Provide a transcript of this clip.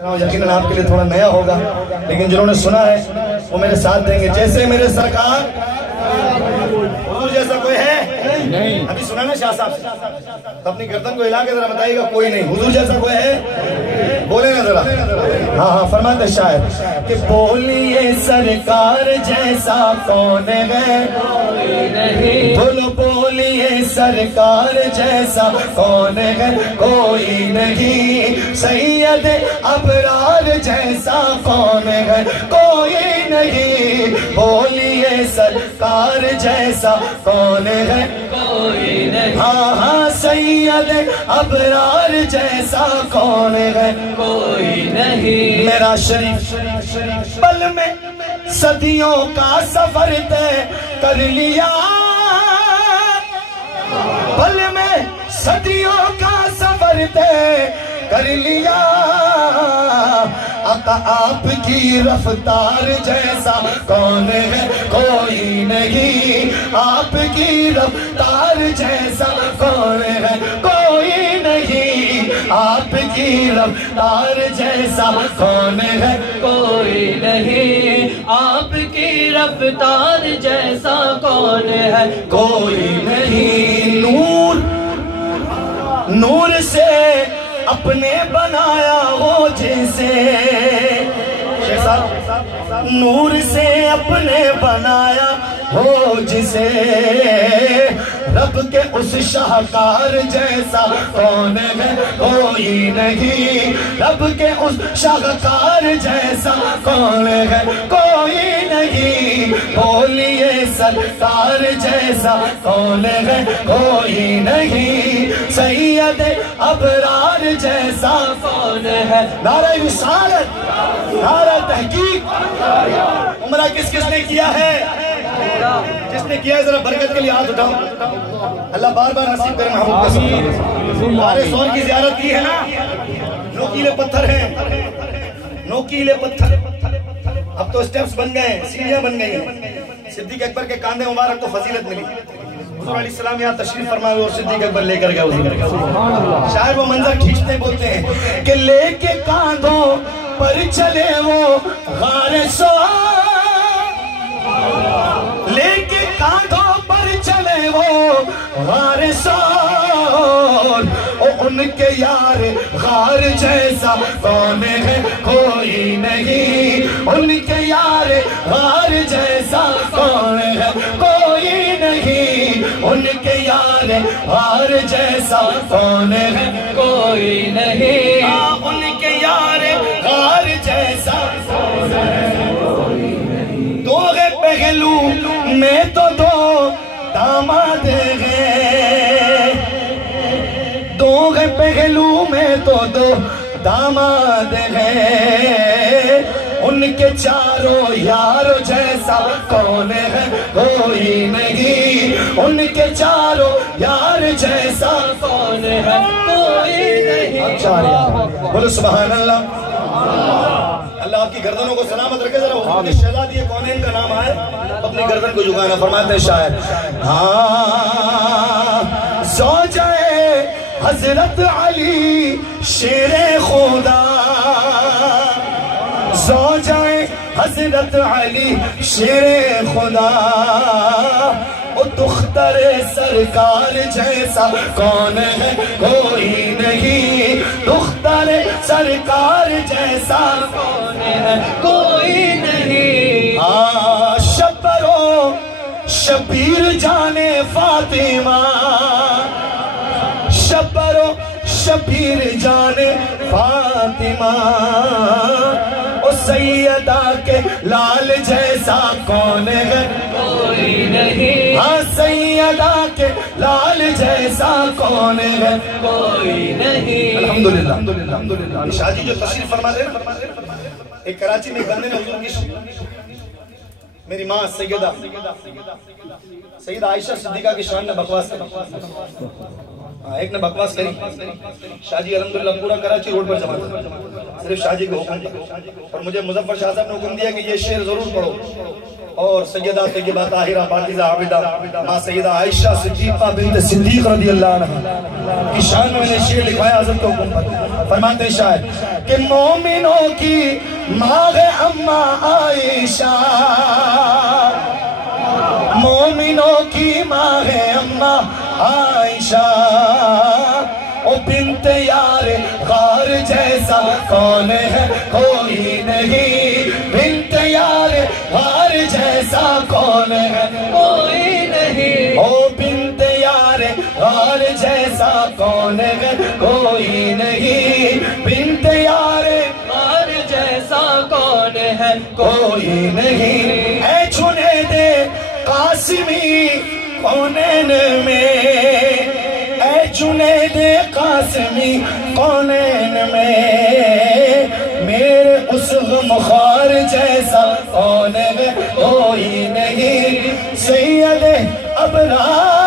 یقیناً آپ کے لیے تھوڑا نیا ہوگا، لیکن جنہوں نے سنا ہے وہ میرے ساتھ دیں گے۔ جیسے میرے سرکار حضور جیسا کوئی ہے نہیں، ابھی سنا نا شاہ صاحب سے، تو اپنی گردن کو ہلا کے ذرا بتائیے گا کوئی نہیں، حضور جیسا کوئی ہے؟ بولے نا ذرا، ہاں فرماتے شاید کہ بولیے سرکار جیسا کون ہے، بولو بولیے سرکار جیسا کون ہے، کوئی نہیں، سید ابرار جیسا کون ہے، کوئی نہیں، بولیے سرکار جیسا کون ہے، کوئی نہیں، ہاں ہاں سید ابرار جیسا کون ہے، کوئی نہیں، میرا شریف پل میں صدیوں کا سفر طے کر لیا، پل میں صدیوں کا سفر طے کر لیا، آقا آپ کی رفتار جیسا کون ہے، کوئی نہیں، آپ کی رفتار جیسا کون ہے، کوئی نہیں، آپ کی رفتار جیسا کون ہے، کوئی نہیں، آپ کی رفتار جیسا کون ہے، کوئی نہیں، نور سے اپنے بنایا ہو جیسے، نور سے اپنے بنایا ہو جسے، رب کے اس شاہکار جیسا کون ہے، کوئی نہیں، رب کے اس شاہکار جیسا کون ہے، کوئی نہیں، بولیے سرکار جیسا کون ہے، کوئی نہیں، سید ابرار جیسا کون ہے، نعرہ رسالت، نعرہ تحقیق، عمرہ کس کس نے کیا ہے؟ جس نے کیا ہے ذرا برکت کے لیے ہاتھ اٹھاؤ، اللہ بار بار نصیب کرے محبوب کا صدقہ۔ ہمارے سور کی زیارت کی ہے نا، نوکیلے پتھر ہیں، نوکیلے پتھر، اب تو سٹیپس بن گئے ہیں، سیڑھیاں بن گئی ہیں، صدیق اکبر کے کاندھے مبارک کو فضیلت ملی، حضور علیہ السلام یہاں تشریف فرمائے اور صدیق اکبر لے کر گئے حضور، شاعر وہ منظر کھینچتے بولتے ہیں کہ لے کے کاندھوں پر چلے وہ غار سور، لے کے کاندھوں پر چلے وہ غار سور، ان کے یار غار جیسا کون ہے، کوئی نہیں، ان کے یار غار جیسا کون ہے، کوئی نہیں، ان کے یار غار جیسا کون ہے، کوئی نہیں، ان کے یار غار جیسا کون ہے، کوئی نہیں، دو گے پہلو میں تو دو داماد ہیں، دو گے پہلو میں تو دو داماد ہیں، ان کے چاروں یاروں جیسا کون ہے، کوئی نہیں، ان کے چاروں یار جیسا کون ہے، کوئی نہیں، بولو سبحان اللہ، اللہ آپ کی گردنوں کو سلامت رکھے، ذرا حضور کے شہزادی کونین کا نام آئے اپنی گردن کو جھکانا، فرماتے ہیں شاعر، ہاں زوجہ حضرت علی شیر خدا، زوجہ حضرت علی شیر خدا، او دختر سرکار جیسا کون ہے، کوئی نہیں، دختر سرکار جیسا کون ہے، کوئی نہیں، شبر و شبیر جانے فاطمہ، شبر و شبیر جانے فاطمہ، او سیدہ کے لال جیسا کون ہے، کوئی نہیں، ہاں سیدہ کے لال جیسا کون ہے، کوئی نہیں، الحمدللہ۔ شاہ جی جو تشریف فرما دے نا، ایک کراچی میں گانے نے حضور کی، میری ماں سیدہ عائشہ صدیقہ کی شان میں بکواس کر، ایک نے بکواس کری، شاہ جی الحمدللہ پورا کراچی روڈ پر جمع تھا، صرف شاہ جی کو حکم تھا، اور مجھے مظفر شاہ صاحب نے حکم دیا کہ یہ شعر ضرور پڑھو، اور سیدہ طیبہ طاہرہ پاکیزہ عابدہ ماں سیدہ عائشہ صدیقہ بنت صدیق رضی اللہ عنہ کی شان میں نے شعر لکھوایا حضرت کو حکم پر۔ فرماتے ہیں شاعر کہ مومنوں کی ماں ہے اماں عائشہ، مومنوں کی ماں ہے اماں عائشہ، او بنت یار غار جیسا کون ہے کوئی نہیں، بنت یار غار جیسا کون ہے کوئی نہیں، او بنت یار غار جیسا کون ہے کوئی نہیں، بنت یار غار جیسا کون ہے کوئی نہیں، اے جنید قاسمی کونین میں، اے جنید قاسمی کونین میں، میرے اس غمخوار جیسا کون ہے کوئی نہیں، سید ابرار